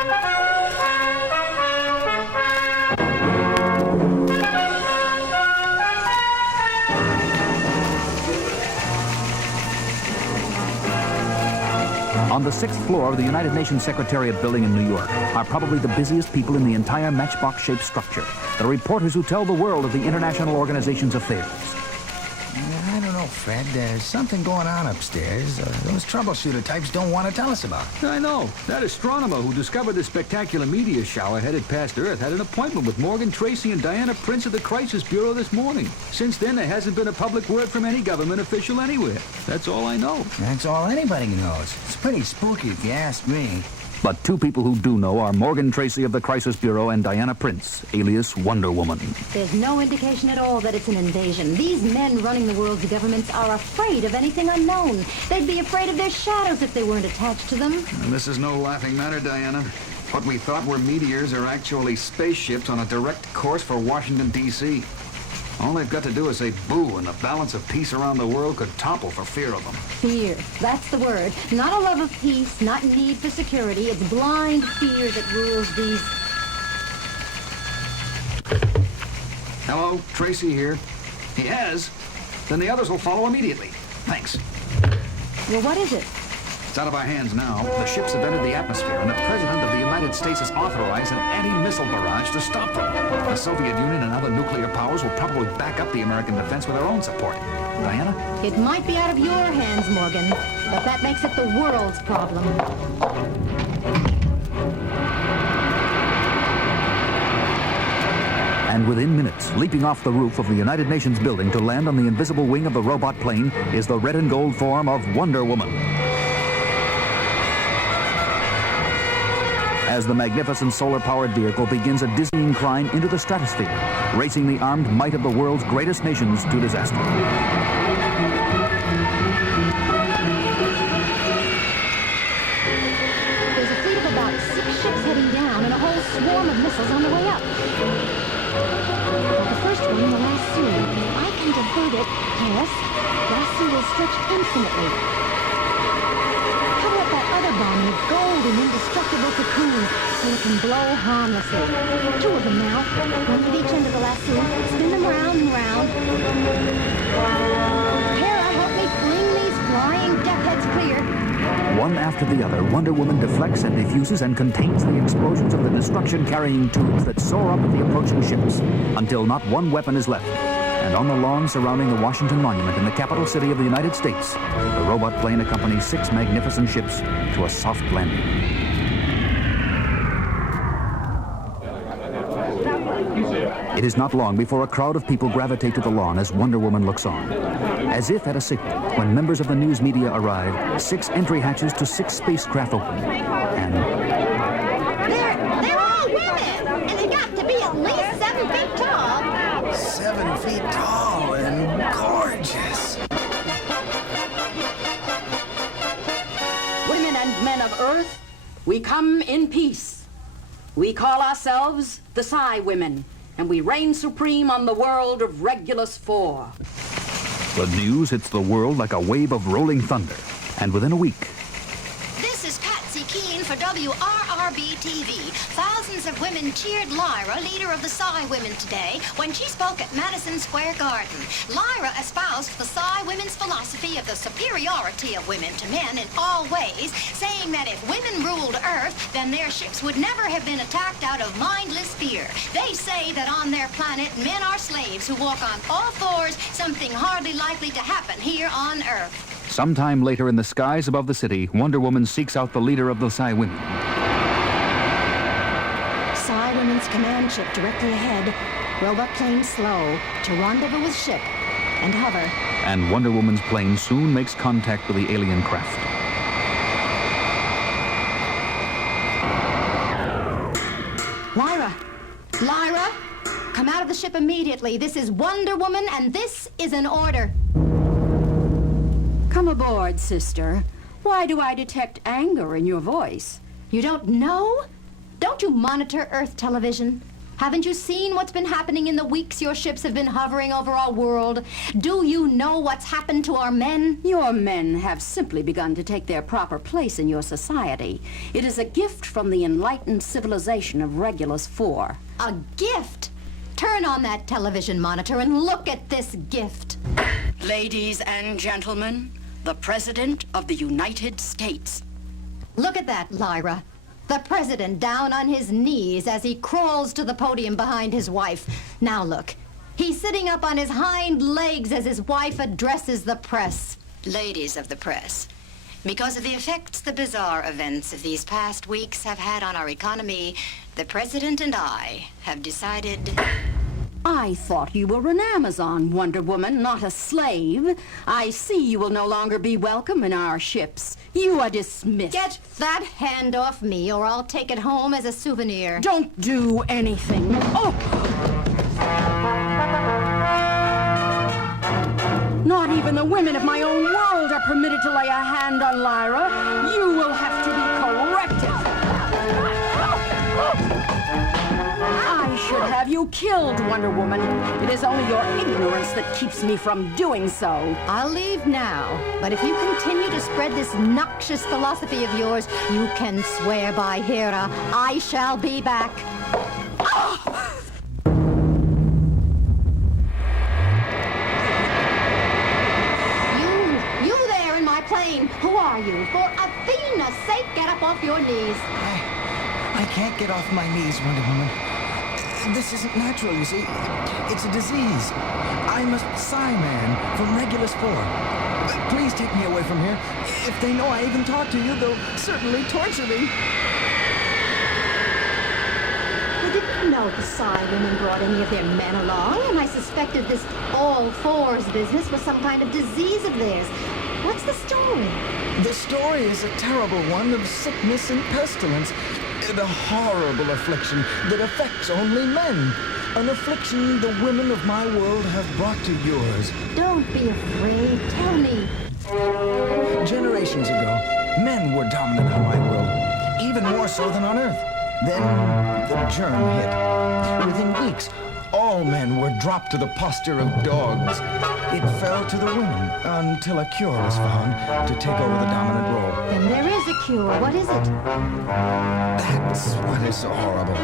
On the 6th floor of the United Nations Secretariat building in New York are probably the busiest people in the entire matchbox-shaped structure, the reporters who tell the world of the international organization's affairs. I don't know, Fred. There's something going on upstairs. Those troubleshooter types don't want to tell us about. I know. That astronomer who discovered the spectacular meteor shower headed past Earth had an appointment with Morgan Tracy and Diana Prince of the Crisis Bureau this morning. Since then, there hasn't been a public word from any government official anywhere. That's all I know. That's all anybody knows. It's pretty spooky if you ask me. But two people who do know are Morgan Tracy of the Crisis Bureau and Diana Prince, alias Wonder Woman. There's no indication at all that it's an invasion. These men running the world's governments are afraid of anything unknown. They'd be afraid of their shadows if they weren't attached to them. And this is no laughing matter, Diana. What we thought were meteors are actually spaceships on a direct course for Washington, D.C. All they've got to do is say boo, and the balance of peace around the world could topple for fear of them. Fear. That's the word. Not a love of peace, not need for security. It's blind fear that rules these... Hello, Tracy here. He has? Then the others will follow immediately. Thanks. Well, what is it? It's out of our hands now. The ships have entered the atmosphere, and the President of the United States has authorized an anti-missile barrage to stop them. The Soviet Union and other nuclear powers will probably back up the American defense with their own support. Diana? It might be out of your hands, Morgan, but that makes it the world's problem. And within minutes, leaping off the roof of the United Nations building to land on the invisible wing of the robot plane is the red and gold form of Wonder Woman. As the magnificent solar-powered vehicle begins a dizzying climb into the stratosphere, racing the armed might of the world's greatest nations to disaster. There's a fleet of about 6 ships heading down and a whole swarm of missiles on the way up. The first one, the lasso. I can divert it. Yes, lasso will stretch infinitely. Cover up that other bomb in a golden, indestructible cocoon so it can blow harmlessly. 2 of them now. One at each end of the lasso. Spin them round and round. Hera, help me fling these flying death heads clear. One after the other, Wonder Woman deflects and defuses and contains the explosions of the destruction-carrying tubes that soar up at the approaching ships, until not one weapon is left. And on the lawn surrounding the Washington Monument in the capital city of the United States, the robot plane accompanies 6 magnificent ships to a soft landing. It is not long before a crowd of people gravitate to the lawn as Wonder Woman looks on. As if at a signal, when members of the news media arrive, 6 entry hatches to 6 spacecraft open. And They're all women, and they've got to be at least 7 feet tall. 7 feet tall and gorgeous. Women and men of Earth, we come in peace. We call ourselves the Psi Women, and we reign supreme on the world of Regulus IV. the news hits the world like a wave of rolling thunder. And within a week, This is Patsy Keene for WRRB-TV. Thousands of women cheered Lyra, leader of the Psi Women, today when she spoke at Madison Square Garden. Lyra espoused the Psi Women's philosophy of the superiority of women to men in all ways, saying that if women ruled Earth, then their ships would never have been attacked out of mindless fear. They say that on their planet, men are slaves who walk on all fours, something hardly likely to happen here on Earth. sometime later in the skies above the city, Wonder Woman seeks out the leader of the Psi Women. Psi Women's command ship directly ahead. Robot plane slow to rendezvous with ship and hover. And Wonder Woman's plane soon makes contact with the alien craft. Lyra! Lyra! Come out of the ship immediately. This is Wonder Woman, and this is an order. Come aboard, sister. Why do I detect anger in your voice? You don't know? Don't you monitor Earth television? Haven't you seen what's been happening in the weeks your ships have been hovering over our world? Do you know what's happened to our men? Your men have simply begun to take their proper place in your society. It is a gift from the enlightened civilization of Regulus IV. A gift? Turn on that television monitor and look at this gift. Ladies and gentlemen, the President of the United States. Look at that, Lyra. The president down on his knees as he crawls to the podium behind his wife. Now look, he's sitting up on his hind legs as his wife addresses the press. Ladies of the press, because of the effects the bizarre events of these past weeks have had on our economy, the president and I have decided... I thought you were an Amazon, Wonder Woman, not a slave. I see you will no longer be welcome in our ships. You are dismissed. Get that hand off me, or I'll take it home as a souvenir. Don't do anything. Oh! Not even the women of my own world are permitted to lay a hand on Lyra. You will have to be corrected. I should have you killed, Wonder Woman. It is only your ignorance that keeps me from doing so. I'll leave now, but if you continue to spread this noxious philosophy of yours, you can swear by Hera, I shall be back. You there in my plane, who are you? For Athena's sake, get up off your knees. I can't get off my knees, Wonder Woman. This isn't natural, you see. It's a disease. I'm a Psy-Man from Regulus IV. Please take me away from here. If they know I even talked to you, they'll certainly torture me. I didn't know the Psy women brought any of their men along, and I suspected this all-fours business was some kind of disease of theirs. What's the story? The story is a terrible one of sickness and pestilence. A horrible affliction that affects only men. An affliction the women of my world have brought to yours. Don't be afraid. Tell me. Generations ago, men were dominant on my world, even more so than on Earth. Then the germ hit. Within weeks, all men were dropped to the posture of dogs. It fell to the women until a cure was found to take over the dominant role. Then there is a cure. What is it? That's what is so horrible.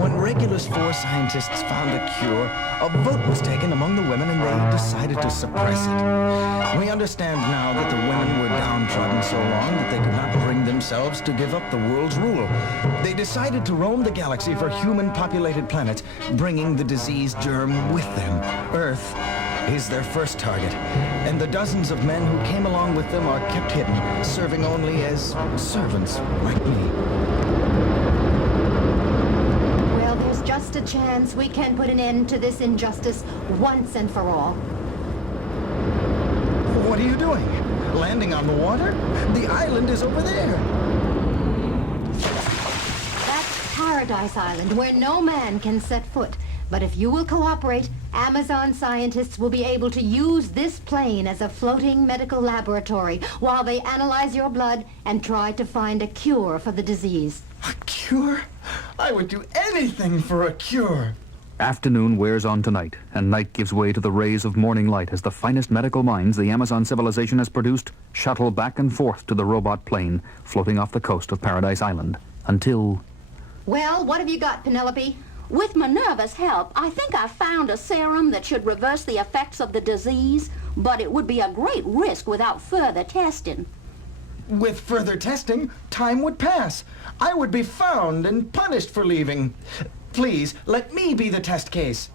When Regulus IV scientists found a cure, a vote was taken among the women and they decided to suppress it. We understand now that the women were downtrodden so long that they could not bring themselves to give up the world's rule. They decided to roam the galaxy for human-populated planets, bringing the disease germ with them. Earth is their first target, and the dozens of men who came along with them are kept hidden, serving only as servants like me. Well, there's just a chance we can put an end to this injustice once and for all. What are you doing? Landing on the water? The island is over there. That's Paradise Island, where no man can set foot. But if you will cooperate, Amazon scientists will be able to use this plane as a floating medical laboratory while they analyze your blood and try to find a cure for the disease. A cure? I would do anything for a cure. Afternoon wears on to night, and night gives way to the rays of morning light as the finest medical minds the Amazon civilization has produced shuttle back and forth to the robot plane floating off the coast of Paradise Island. Until... Well, what have you got, Penelope? With Minerva's help, I think I've found a serum that should reverse the effects of the disease, but it would be a great risk without further testing. With further testing, time would pass. I would be found and punished for leaving. Please, let me be the test case.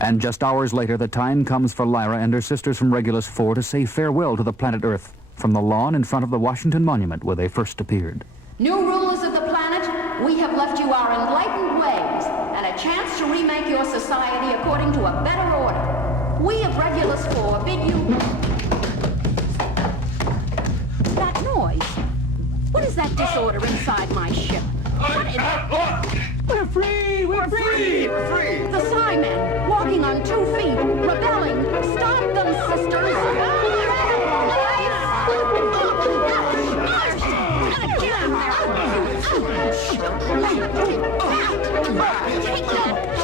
And just hours later, the time comes for Lyra and her sisters from Regulus IV to say farewell to the planet Earth from the lawn in front of the Washington Monument where they first appeared. New rulers of the planet, we have left you our enlightened ways and a chance to remake your society according to a better order. We of Regulus IV bid you... That noise. What is that disorder inside my ship? What in... We're free! We're free! We're free! The Psy-Men, walking on 2 feet, rebelling. Stop them, sisters! Get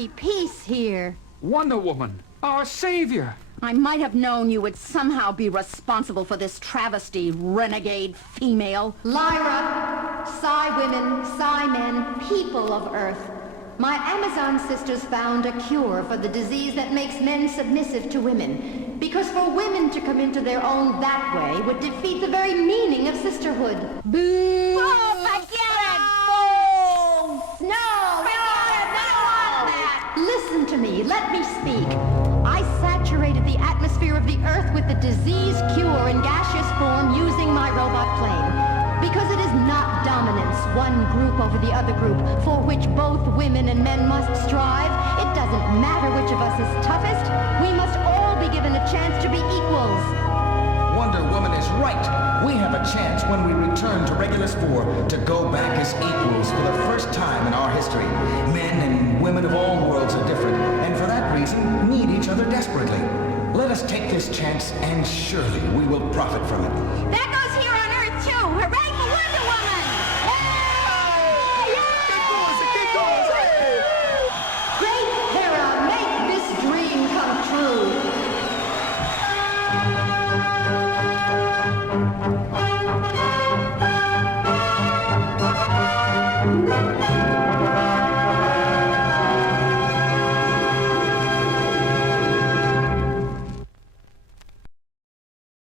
be peace here. Wonder Woman, our savior. I might have known you would somehow be responsible for this travesty, renegade female. Lyra, Psi women, Psi men, people of Earth. My Amazon sisters found a cure for the disease that makes men submissive to women. Because for women to come into their own that way would defeat the very meaning of sisterhood. Boo! Oh, forget it, fools! No! Listen to me. Let me speak. I saturated the atmosphere of the Earth with the disease cure in gaseous form using my robot plane. Because it is not dominance, one group over the other group, for which both women and men must strive. It doesn't matter which of us is toughest. We must all be given a chance to be equals. Wonder Woman is right. We have a chance when we return to Regulus 4 to go back as equals for the first time in our history. Men and women of all worlds are different, and for that reason need each other desperately. Let us take this chance, and surely we will profit from it. That goes here on Earth, too! Hooray for Wonder Woman! Great Hera, make this dream come true. Yay!